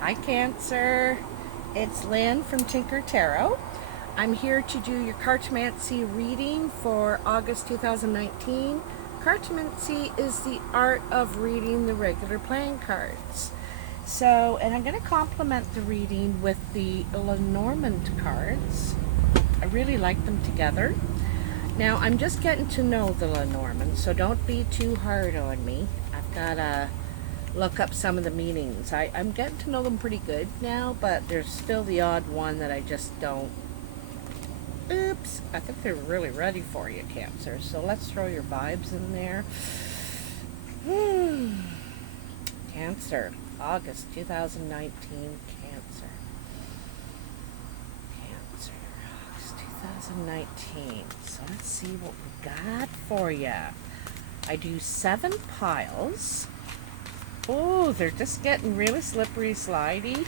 Hi Cancer, it's Lynn from Tinker Tarot. I'm here to do your cartomancy reading for August 2019. Cartomancy is the art of reading the regular playing cards. And I'm going to complement the reading with the Lenormand cards. I really like them together. Now I'm just getting to know the Lenormand, so don't be too hard on me. I've got to look up some of the meanings. I'm getting to know them pretty good now, but there's still the odd one that I just don't. Oops, I think they're really ready for you, Cancer. So let's throw your vibes in there. Cancer, August 2019, Cancer. Cancer, August 2019. So let's see what we got for you. I do 7 piles. Oh, they're just getting really slippery, slidey.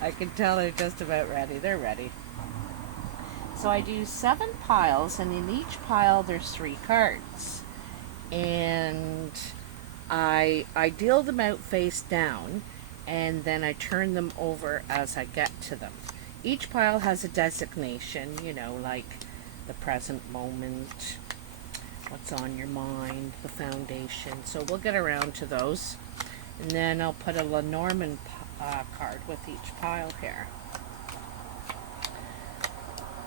I can tell they're just about ready. They're ready. So I do 7 piles, and in each pile there's 3 cards. And I deal them out face down, and then I turn them over as I get to them. Each pile has a designation, like the present moment, what's on your mind, the foundation. So we'll get around to those. And then I'll put a Lenormand card with each pile here.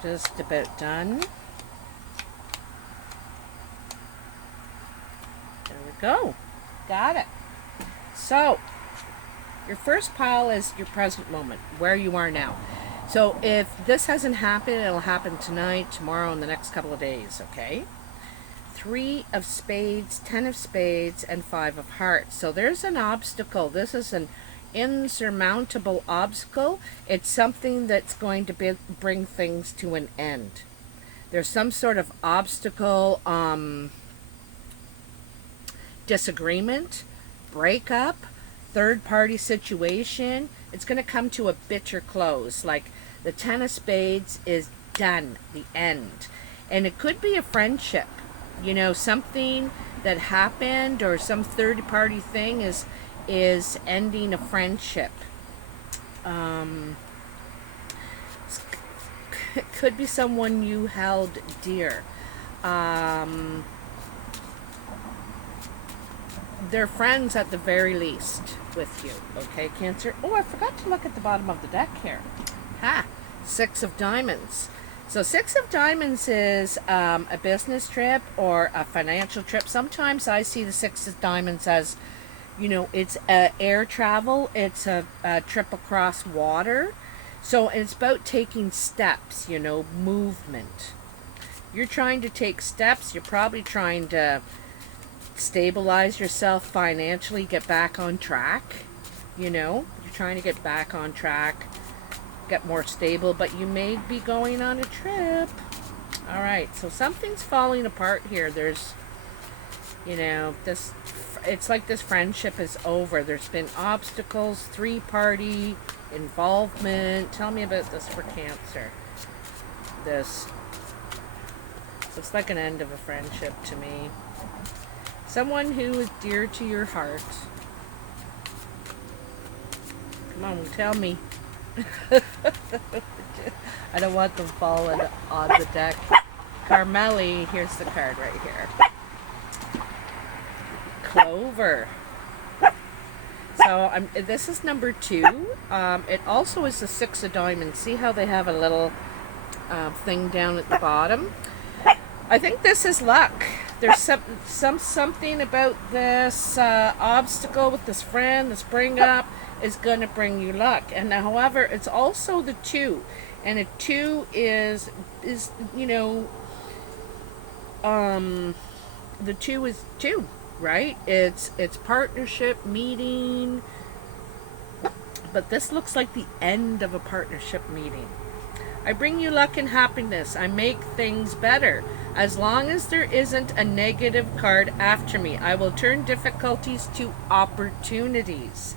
Just about done. There we go. Got it. So, your first pile is your present moment, where you are now. So if this hasn't happened, it'll happen tonight, tomorrow, in the next couple of days, okay? 3 of spades, 10 of spades, and 5 of hearts. So there's an obstacle. This is an insurmountable obstacle. It's something that's going to bring things to an end. There's some sort of obstacle, disagreement, breakup, third-party situation. It's going to come to a bitter close. Like the 10 of spades is done, the end. And it could be a friendship. Something that happened or some third-party thing is ending a friendship. It could be someone you held dear. They're friends at the very least with you, okay, Cancer? Oh, I forgot to look at the bottom of the deck here. 6 of diamonds. So 6 of diamonds is a business trip or a financial trip. Sometimes I see the 6 of diamonds as, it's air travel. It's a trip across water. So it's about taking steps, movement. You're trying to take steps. You're probably trying to stabilize yourself financially, get back on track. You're trying to get back on track, get more stable, but you may be going on a trip. All right, so something's falling apart here. There's, it's like this friendship is over. There's been obstacles, 3-party involvement. Tell me about this for Cancer. This looks like an end of a friendship to me. Someone who is dear to your heart. Come on, tell me. I don't want them falling on the deck. Carmeli, here's the card right here. Clover. So this is number 2. It also is the 6 of diamonds. See how they have a little thing down at the bottom? I think this is luck. There's something about this obstacle with this friend, this bring up, is going to bring you luck. And however, it's also the 2. And a 2 is the 2 is 2, right? It's partnership, meeting. But this looks like the end of a partnership meeting. I bring you luck and happiness. I make things better. As long as there isn't a negative card after me, I will turn difficulties to opportunities.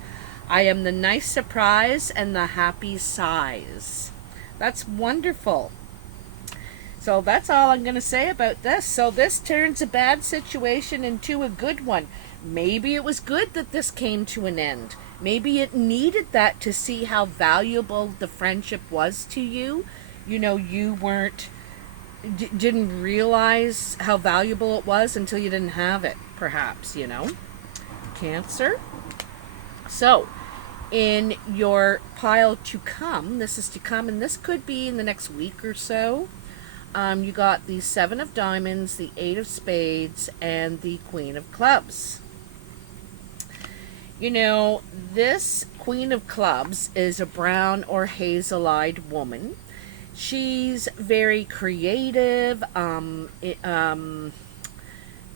I am the nice surprise and the happy sighs. That's wonderful. So that's all I'm going to say about this. So this turns a bad situation into a good one. maybe it was good that this came to an end. Maybe it needed that to see how valuable the friendship was to you. You know, you didn't realize how valuable it was until you didn't have it, perhaps, you know. Cancer. So, in your pile to come, this is to come, and this could be in the next week or so. You got the 7 of Diamonds, the 8 of Spades, and the Queen of Clubs. You know, this Queen of Clubs is a brown or hazel-eyed woman. She's very creative,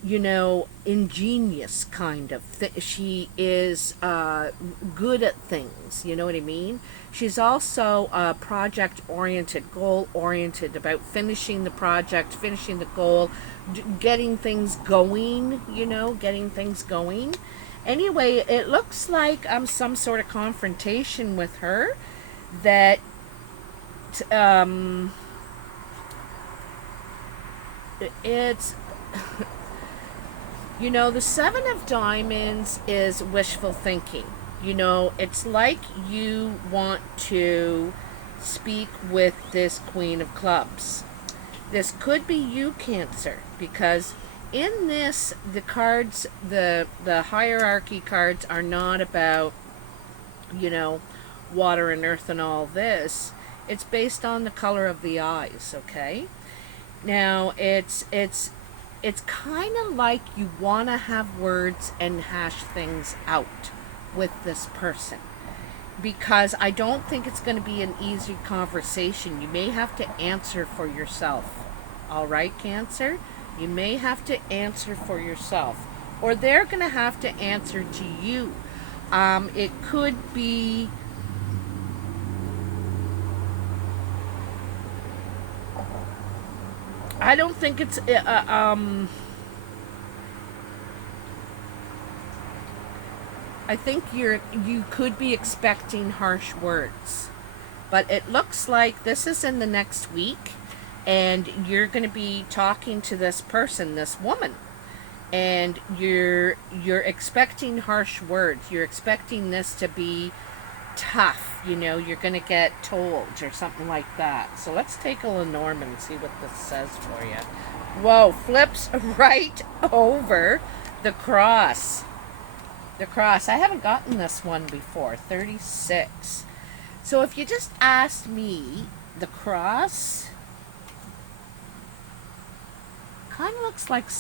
you know, ingenious kind of. She is good at things, you know what I mean? She's also project-oriented, goal-oriented, about finishing the project, finishing the goal, getting things going, you know, getting things going. Anyway, it looks like some sort of confrontation with her that it's you know, the 7 of Diamonds is wishful thinking. You know, it's like you want to speak with this Queen of Clubs. This could be you, Cancer, because in this, the cards, the hierarchy cards are not about, you know, water and earth and all this. It's based on the color of the eyes, okay? Now, it's kind of like you want to have words and hash things out with this person, because I don't think it's going to be an easy conversation. You may have to answer for yourself. All right, Cancer? You may have to answer for yourself, or they're going to have to answer to you. It could be I don't think it's I think you could be expecting harsh words, but it looks like this is in the next week, and you're going to be talking to this person, this woman, and you're expecting harsh words. You're expecting this to be tough, you know. You're going to get told or something like that. So let's take a Lenormand and see what this says for you. Whoa, flips right over the cross. The cross. I haven't gotten this one before. 36. So if you just asked me, the cross kind of looks like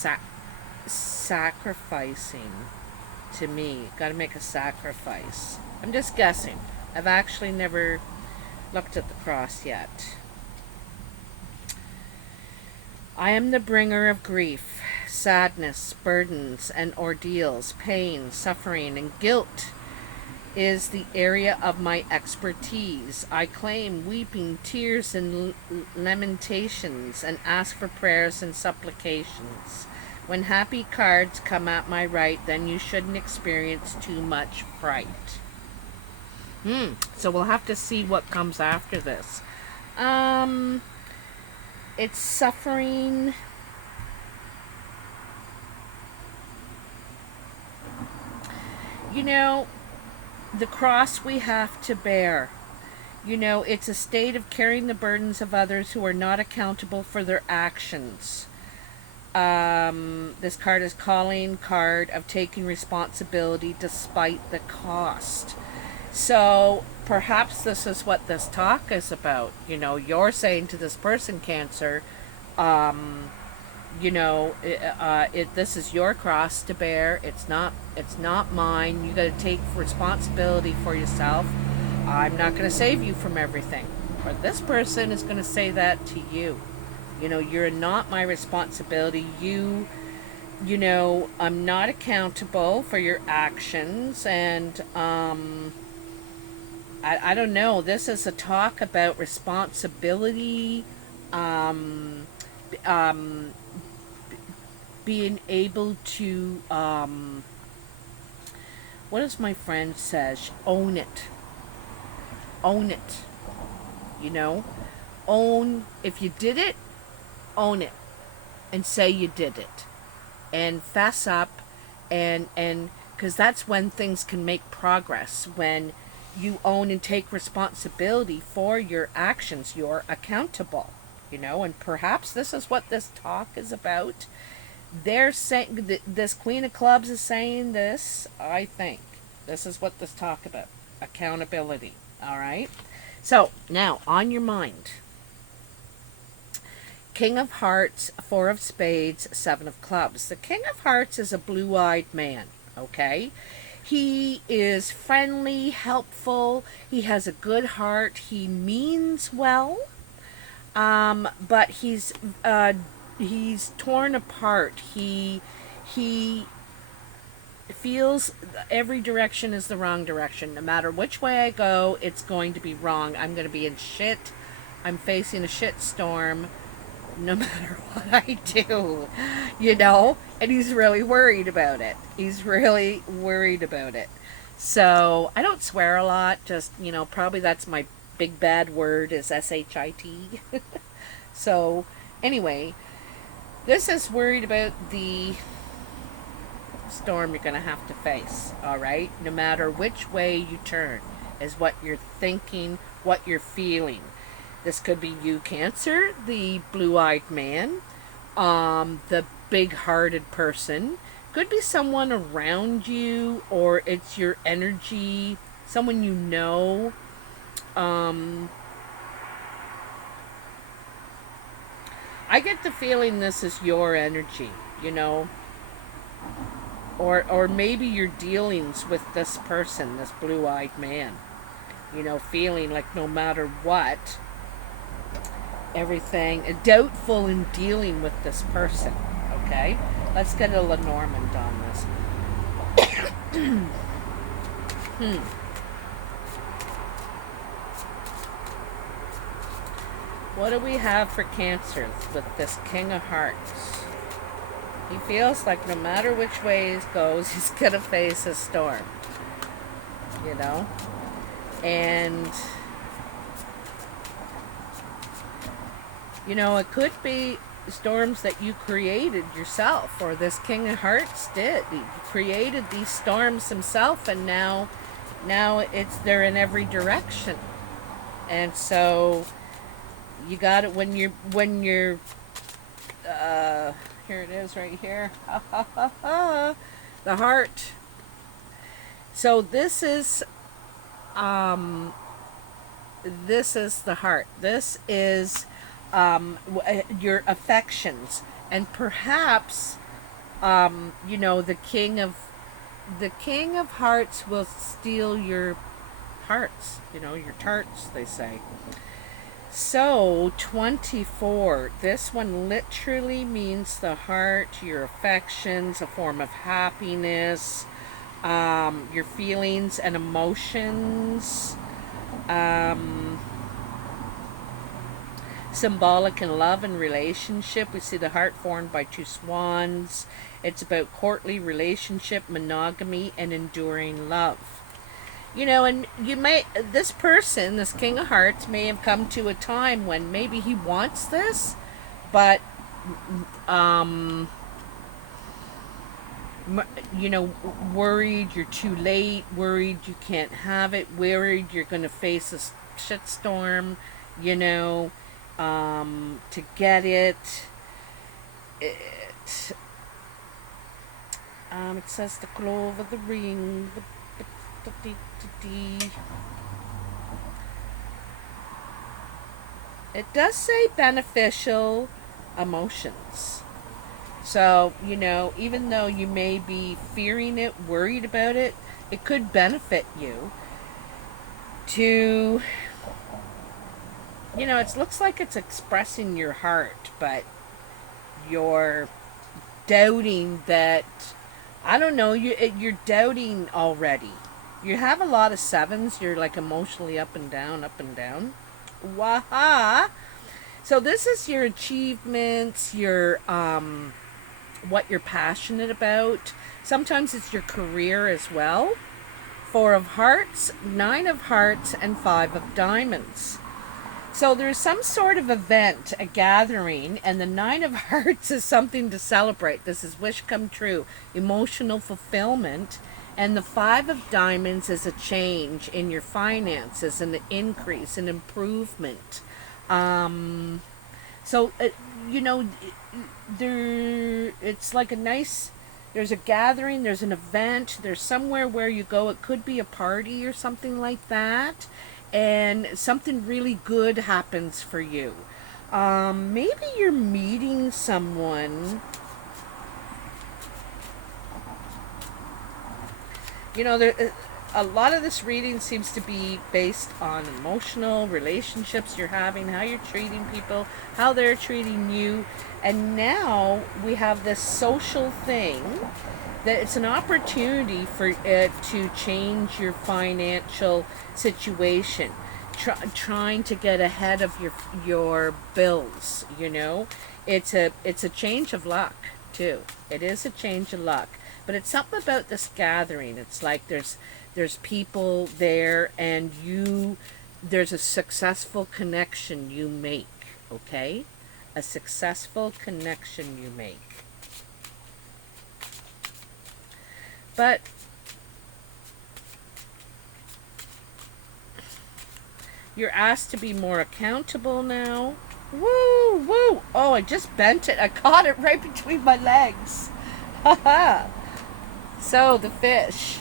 sacrificing to me. Got to make a sacrifice. I'm just guessing. I've actually never looked at the cross yet. I am the bringer of grief, sadness, burdens, and ordeals. Pain, suffering, and guilt is the area of my expertise. I claim weeping, tears, and lamentations, and ask for prayers and supplications. When happy cards come at my right, then you shouldn't experience too much fright. So we'll have to see what comes after this. It's suffering. You know, the cross we have to bear. You know, it's a state of carrying the burdens of others who are not accountable for their actions. This card is calling card of taking responsibility despite the cost. So perhaps this is what this talk is about. You know, you're saying to this person, Cancer, you know, this is your cross to bear. It's not mine. You got to take responsibility for yourself. I'm not going to save you from everything. Or this person is going to say that to you. You know, you're not my responsibility. You know, I'm not accountable for your actions, and I don't know. This is a talk about responsibility, being able to, what does my friend says? Own it. Own it. You know? Own, if you did it, own it. And say you did it. And fess up and because that's when things can make progress, when you own and take responsibility for your actions. You're accountable, and perhaps this is what this talk is about. They're saying, this Queen of Clubs is saying this, I think. This is what this talk about. Accountability. All right? So, now, on your mind. King of Hearts, Four of Spades, Seven of Clubs. The King of Hearts is a blue-eyed man, okay? He is friendly, helpful. He has a good heart. He means well. But he's torn apart. He feels every direction is the wrong direction. No matter which way I go, it's going to be wrong. I'm going to be in shit. I'm facing a shit storm no matter what I do, and he's really worried about it. So I don't swear a lot, just, probably that's my big bad word is S-H-I-T. So anyway, this is worried about the storm you're going to have to face, all right? No matter which way you turn is what you're thinking, what you're feeling. This could be you, Cancer, the blue-eyed man, the big-hearted person. Could be someone around you, or it's your energy, someone you know. I get the feeling this is your energy, or maybe your dealings with this person, this blue-eyed man, feeling like no matter what, everything, doubtful in dealing with this person, okay? Let's get a Lenormand on this. What do we have for Cancer with this King of Hearts? He feels like no matter which way he goes, he's going to face a storm, and it could be storms that you created yourself, or this King of Hearts did. He created these storms himself, and now they're in every direction. And so you got it when you're here it is right here. The heart. So this is the heart. This is your affections, and perhaps the king of hearts will steal your hearts, your tarts, they say. So 24, this one literally means the heart, your affections, a form of happiness, your feelings and emotions, symbolic in love and relationship. We see the heart formed by two swans. It's about courtly relationship, monogamy, and enduring love. And this person, this King of Hearts, may have come to a time when maybe he wants this, but, worried you're too late, worried you can't have it, worried you're going to face a shitstorm, to get it. It says the clove of the ring, it does say beneficial emotions. So, even though you may be fearing it, worried about it, it could benefit you to, it looks like it's expressing your heart, but you're doubting that, I don't know, you're doubting already. You have a lot of sevens. You're like emotionally up and down, up and down. Waha! So this is your achievements, your what you're passionate about. Sometimes it's your career as well. 4 of Hearts, 9 of Hearts, and 5 of Diamonds. So there's some sort of event, a gathering, and the Nine of Hearts is something to celebrate. This is wish come true, emotional fulfillment. And the Five of Diamonds is a change in your finances, an increase, an improvement. So, you know, it's like a nice, there's a gathering, there's an event, there's somewhere where you go. It could be a party or something like that. And something really good happens for you. Maybe you're meeting someone. You know, a lot of this reading seems to be based on emotional relationships you're having, how you're treating people, how they're treating you. And now we have this social thing that it's an opportunity for it to change your financial situation. Trying to get ahead of your bills, you know. It's a change of luck too. It is a change of luck. But it's something about this gathering. It's like there's people there, and there's a successful connection you make, okay? A successful connection you make. But you're asked to be more accountable now. Woo, woo. Oh, I just bent it. I caught it right between my legs. Haha. So the fish.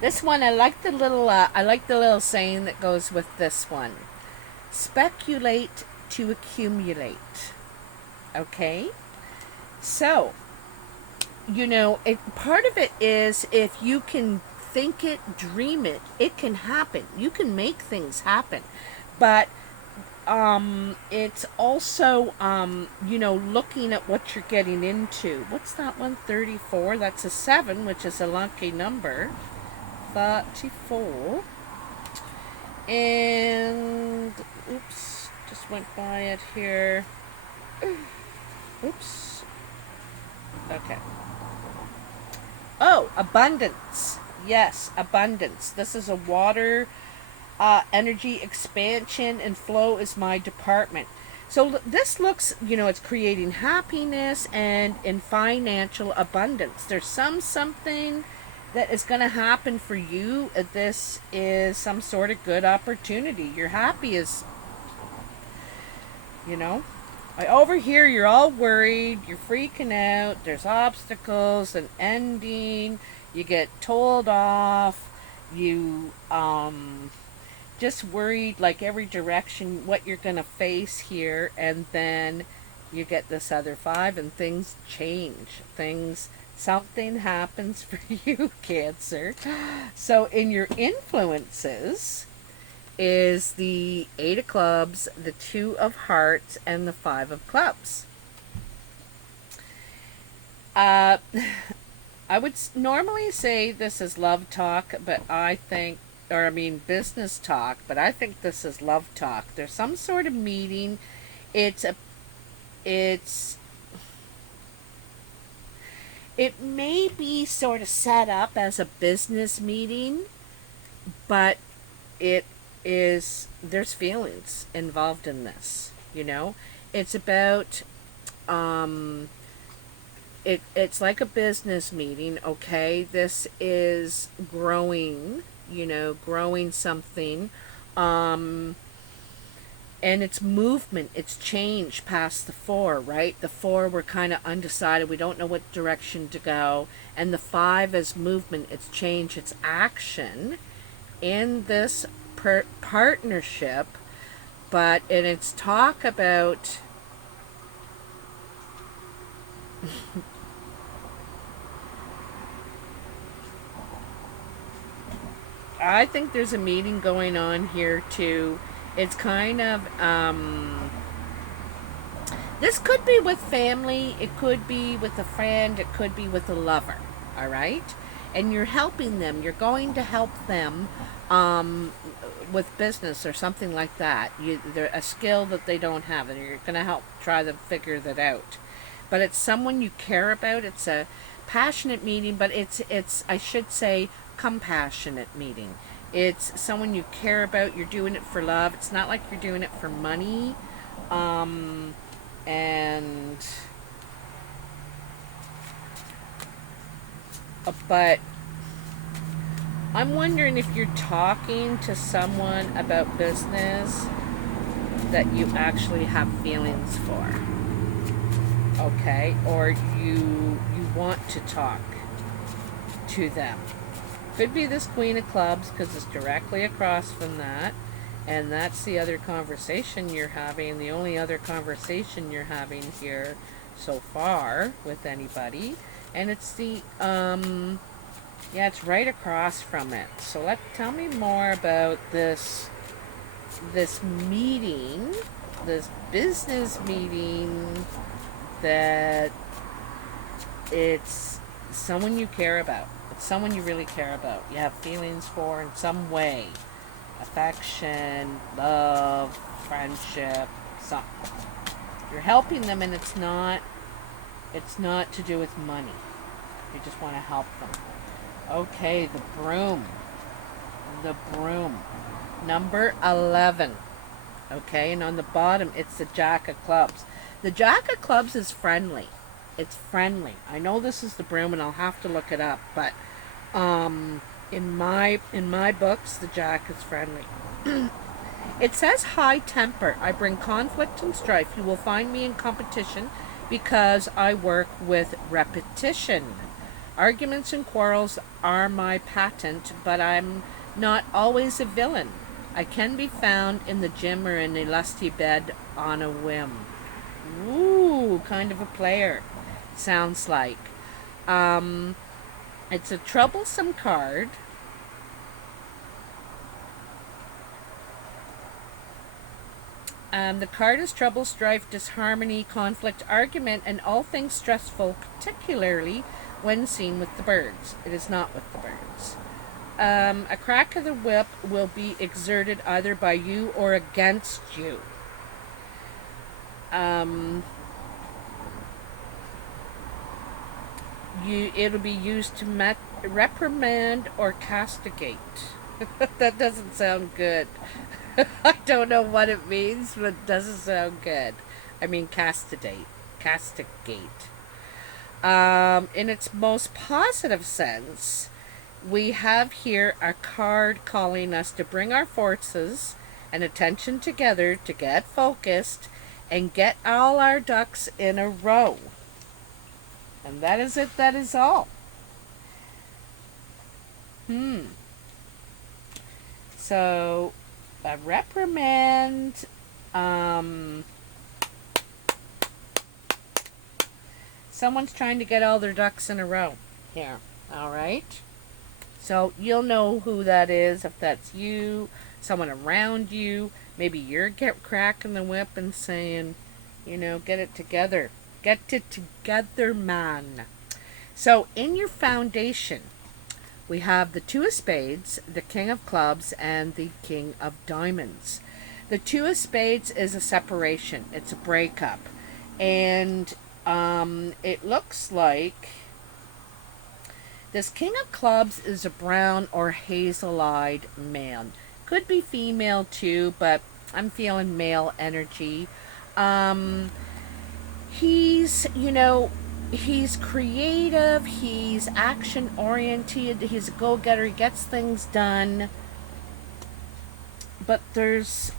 This one, I like the little saying that goes with this one. Speculate to accumulate. Okay? So, you know, part of it is if you can think it, dream it, it can happen. You can make things happen. But it's also, you know, looking at what you're getting into. What's that one? 34. That's a 7, which is a lucky number. 34. And, oops, just went by it here. Oops. Okay. Oh, abundance. Yes, abundance. This is a water energy expansion, and flow is my department. So this looks, you know, it's creating happiness and in financial abundance. There's something that is going to happen for you. This is some sort of good opportunity. You're happy as, you know. Over here, you're all worried. You're freaking out. There's obstacles, an ending. You get told off. You, just worried like every direction what you're going to face here, and then you get this other 5 and things change. Something happens for you, Cancer. So in your influences is the 8 of clubs, the 2 of hearts, and the 5 of clubs. I would normally say this is love talk, but business talk, but I think this is love talk. There's some sort of meeting. It may be sort of set up as a business meeting, but there's feelings involved in this, you know. It's about, it's like a business meeting, okay? This is growing, you know, growing something, and it's movement, it's change past the 4, right? The 4, we're kind of undecided, we don't know what direction to go, and the 5 is movement, it's change, it's action in this partnership. And it's talk about I think there's a meeting going on here too. It's kind of, this could be with family, it could be with a friend, it could be with a lover, all right? And you're helping them, you're going to help them with business or something like that. They're a skill that they don't have, and you're going to help try to figure that out. But it's someone you care about. It's a passionate meeting, but it's I should say compassionate meeting. It's someone you care about. You're doing it for love. It's not like you're doing it for money. And but I'm wondering if you're talking to someone about business that you actually have feelings for. Okay, or you want to talk to them. Could be this Queen of Clubs because it's directly across from that, and that's the other conversation you're having, the only other conversation you're having here so far with anybody. And it's the yeah, it's right across from it. So tell me more about this meeting, this business meeting, that it's someone you care about. It's someone you really care about. You have feelings for in some way. Affection, love, friendship, something. You're helping them, and it's not to do with money. You just want to help them. Okay, the broom. The broom. Number 11. Okay, and on the bottom it's the Jack of Clubs. The Jack of Clubs is friendly. It's friendly. I know this is the broom, and I'll have to look it up, but in my books, the Jack is friendly. It says high temper. I bring conflict and strife. You will find me in competition because I work with repetition. Arguments and quarrels are my patent, but I'm not always a villain. I can be found in the gym or in a lusty bed on a whim. Ooh, kind of a player, sounds like. It's a troublesome card. The card is trouble, strife, disharmony, conflict, argument, and all things stressful, particularly when seen with the birds. It is not with the birds. A crack of the whip will be exerted either by you or against you. It'll be used to reprimand or castigate. That doesn't sound good. I don't know what it means, but it doesn't sound good. I mean, castigate. In its most positive sense, we have here a card calling us to bring our forces and attention together to get focused and get all our ducks in a row. And that is it. That is all. So, a reprimand. Someone's trying to get all their ducks in a row here. All right. So you'll know who that is, if that's you, someone around you. Maybe you're cracking the whip and saying, get it together. Get it together, man. So in your foundation, we have the Two of Spades, the King of Clubs, and the King of Diamonds. The Two of Spades is a separation. It's a breakup. And it looks like this King of Clubs is a brown or hazel-eyed man. Could be female too, but I'm feeling male energy. He's creative, he's action-oriented, he's a go-getter, he gets things done. But there's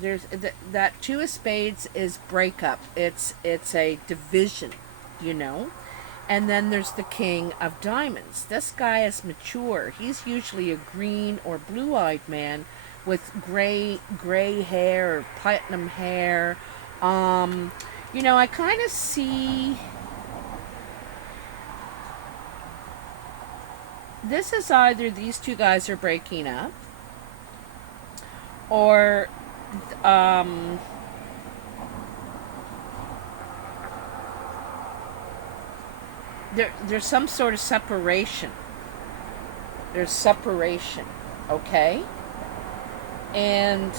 that Two of Spades is breakup. It's a division, And then there's the King of Diamonds. This guy is mature. He's usually a green or blue-eyed man with gray hair or platinum hair. I kind of see this is either these two guys are breaking up, or there's some sort of separation. There's separation, okay? And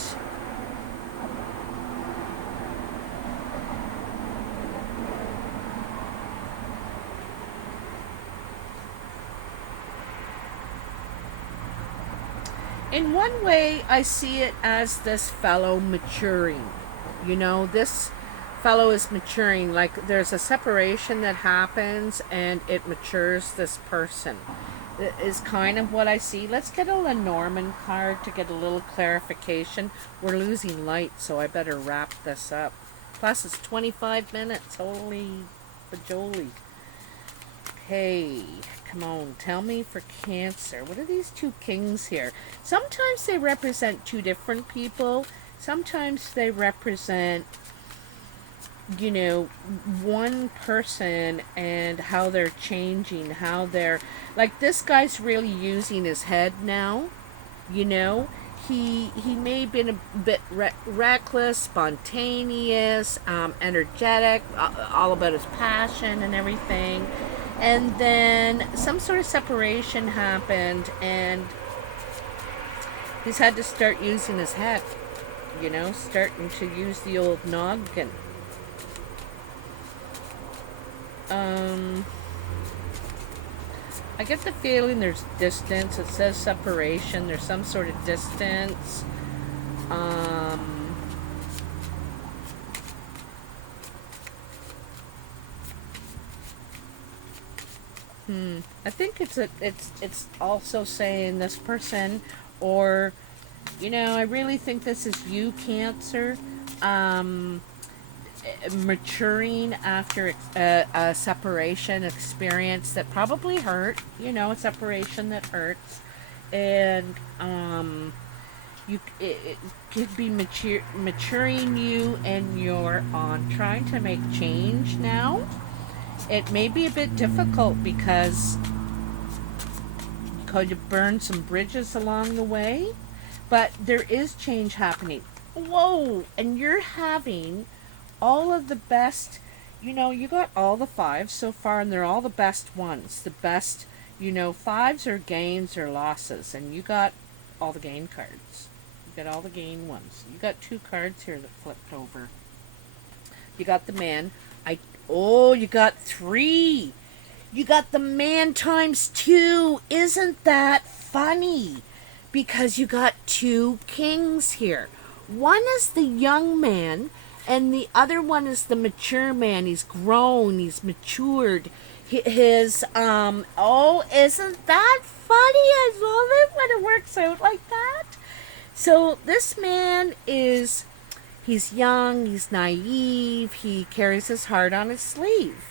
In one way, I see it as this fellow maturing. You know, this fellow is maturing. Like there's a separation that happens and it matures this person. It is kind of what I see. Let's get a Lenormand card to get a little clarification. We're losing light, so I better wrap this up. Plus, it's 25 minutes. Holy bajoli. Okay, come on, tell me for Cancer. What are these two kings here? Sometimes they represent two different people. Sometimes they represent, you know, one person and how they're changing, how they're... Like, this guy's really using his head now, you know? He may have been a bit reckless, spontaneous, energetic, all about his passion and everything. And then some sort of separation happened, and he's had to start using his head, you know, starting to use the old noggin. I get the feeling there's distance. It says separation. There's some sort of distance. I think it's also saying this person, or, you know, I really think this is you, Cancer. Maturing after a separation experience that probably hurt, you know, a separation that hurts, and it could be maturing you, and you're on trying to make change now. It may be a bit difficult because you could have burned some bridges along the way, but there is change happening. Whoa, and you're having all of the best, you know, you got all the fives so far, and they're all the best ones. The best, you know, fives are gains or losses, and you got all the gain cards. You got all the gain ones. You got two cards here that flipped over. You got the man. You got three. You got the man times two. Isn't that funny? Because you got two kings here. One is the young man, and the other one is the mature man. He's grown. He's matured. Isn't that funny? I love it when it works out like that. So this man is, he's young, he's naive, he carries his heart on his sleeve.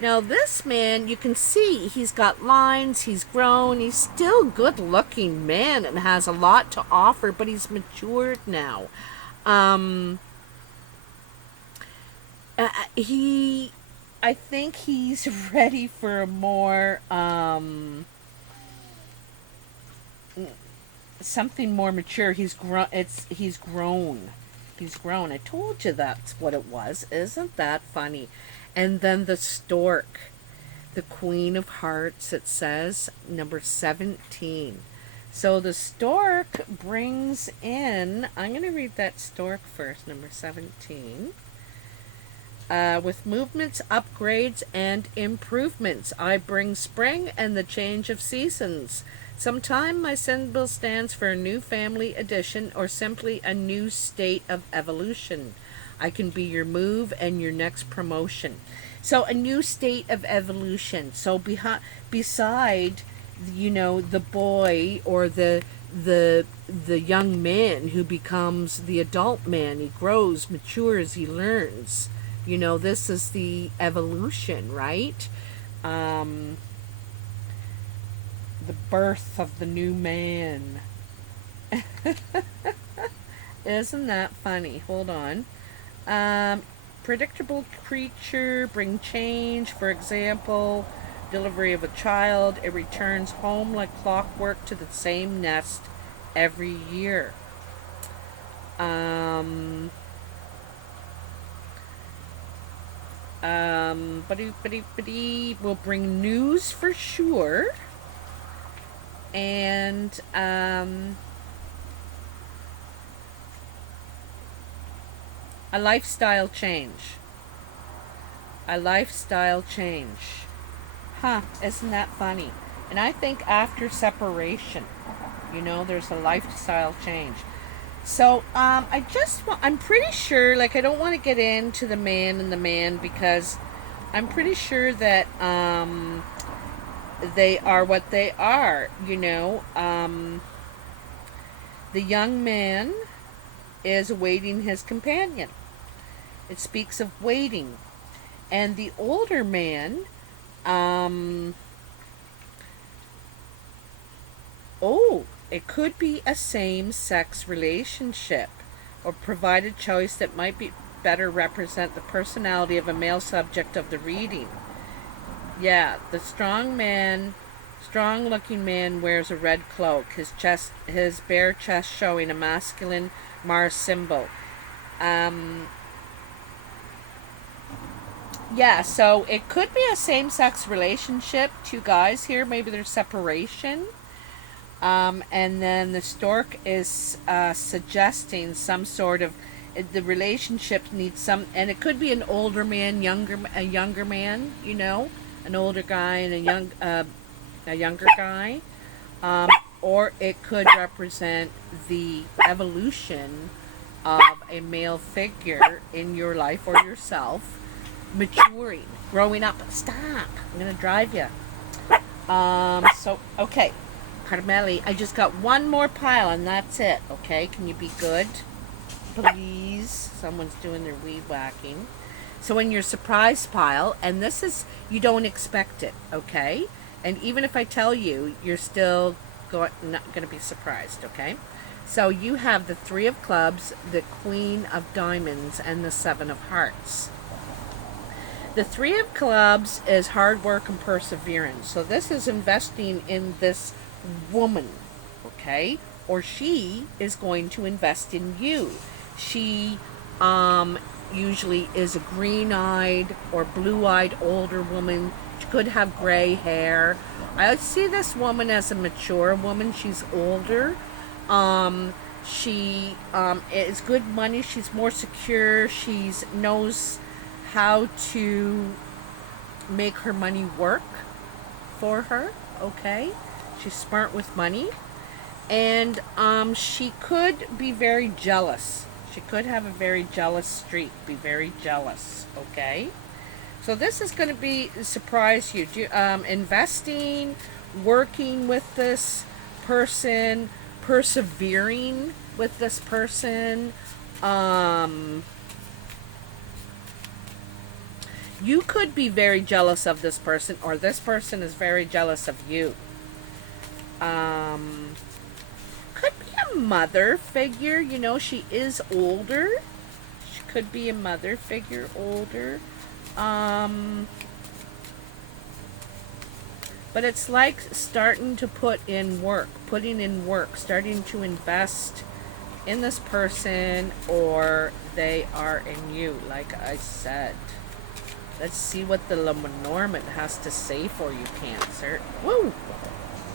Now this man, you can see he's got lines, he's grown, he's still a good looking man and has a lot to offer, but he's matured now. I think he's ready for a more, something more mature. He's grown. He's grown. I told you that's what it was. Isn't that funny? And then the stork, the Queen of Hearts, it says, number 17. So the stork brings in, I'm going to read that stork first, number 17. With movements, upgrades, and improvements, I bring spring and the change of seasons. Sometime my symbol stands for a new family addition or simply a new state of evolution. I can be your move and your next promotion. So a new state of evolution. So beside, you know, the boy or the young man who becomes the adult man, he grows, matures, he learns. You know, this is the evolution, right? The birth of the new man. Isn't that funny? Hold on. Predictable creature, bring change. For example, delivery of a child. It returns home like clockwork to the same nest every year. Will bring news for sure. And a lifestyle change. Huh, isn't that funny? And I think after separation, You know, there's a lifestyle change. So I'm pretty sure, like, I don't want to get into the man and the man, because I'm pretty sure that they are what they are, you know. The young man is awaiting his companion. It speaks of waiting. And the older man, it could be a same-sex relationship, or provide a choice that might be better represent the personality of a male subject of the reading. Yeah, the strong-looking man wears a red cloak, his bare chest showing a masculine Mars symbol. Yeah, so it could be a same-sex relationship, two guys here, maybe there's separation. And then the stork is suggesting some sort of, the relationship needs some, and it could be an older man, a younger man, you know, an older guy and a younger guy, or it could represent the evolution of a male figure in your life or yourself, maturing, growing up. Stop! I'm gonna drive you. So okay. Carmeli, I just got one more pile and that's it, okay? Can you be good? Please. Someone's doing their weed whacking. So in your surprise pile, and this is, you don't expect it, okay? And even if I tell you, you're still not going to be surprised, okay? So you have the 3 of clubs, the Queen of diamonds, and the 7 of hearts. The 3 of clubs is hard work and perseverance. So this is investing in this woman, okay? Or she is going to invest in you. She usually is a green-eyed or blue-eyed older woman. She could have gray hair. I see this woman as a mature woman. She's older. She is good money. She's more secure. She knows how to make her money work for her, okay? She's smart with money. And she could be very jealous. She could have a very jealous streak, be very jealous, okay? So this is going to be, surprise you. Investing, working with this person, persevering with this person. You could be very jealous of this person, or this person is very jealous of you. Could be a mother figure, you know, she is older. She could be a mother figure, older. But it's like starting to putting in work, starting to invest in this person, or they are in you, like I said. Let's see what the Lenormand has to say for you, Cancer. Woo!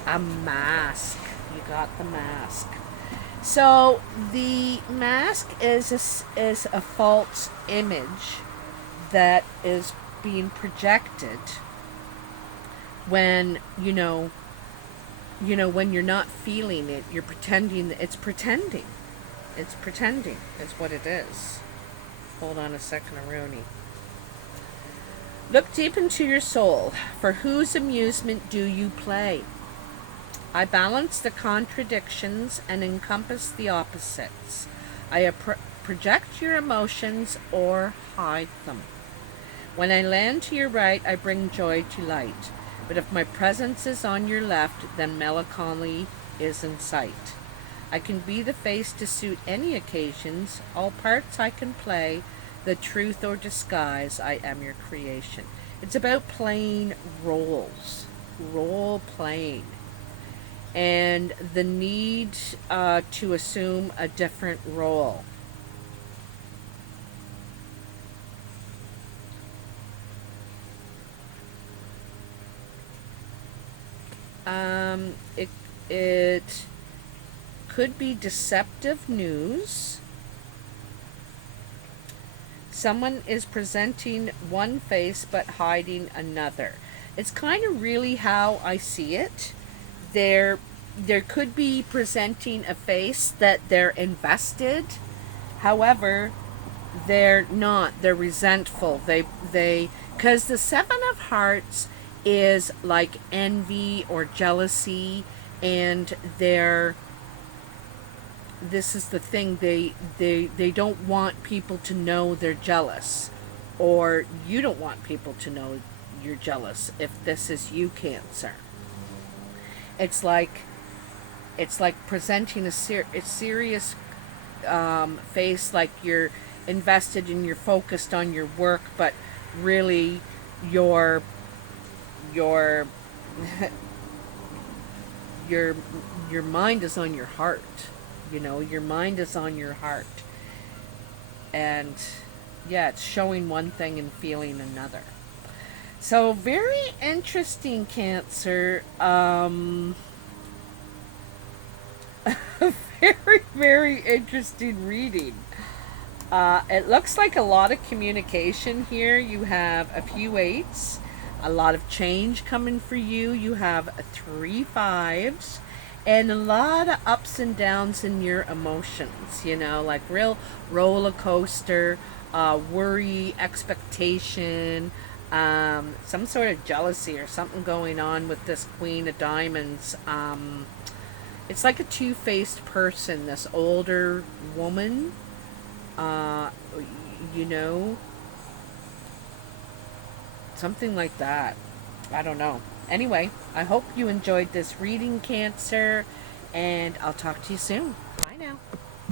A mask. You got the mask. So the mask is a false image that is being projected when when you're not feeling it. You're pretending. It's pretending. It's pretending is what it is. Hold on a second, Aruni. Look deep into your soul. For whose amusement do you play? I balance the contradictions and encompass the opposites. I project your emotions or hide them. When I land to your right, I bring joy to light. But if my presence is on your left, then melancholy is in sight. I can be the face to suit any occasions. All parts I can play. The truth or disguise, I am your creation. It's about playing roles. Role playing. And the need to assume a different role. It could be deceptive news. Someone is presenting one face but hiding another. It's kind of really how I see it. They're there could be presenting a face that they're invested. However, they're not. They're resentful. Because the Seven of Hearts is like envy or jealousy, and this is the thing, they don't want people to know they're jealous, or you don't want people to know you're jealous if this is you, Cancer. It's like presenting a serious face, like you're invested and you're focused on your work, but really your your your mind is on your heart. You know, your mind is on your heart. And yeah, it's showing one thing and feeling another. So very interesting, Cancer. Very, very interesting reading. It looks like a lot of communication here. You have a few eights, a lot of change coming for you. You have 3 5s, and a lot of ups and downs in your emotions, you know, like real roller coaster, worry, expectation, some sort of jealousy or something going on with this Queen of Diamonds. It's like a two-faced person, this older woman, you know, something like that. I don't know. Anyway, I hope you enjoyed this reading, Cancer, and I'll talk to you soon. Bye now.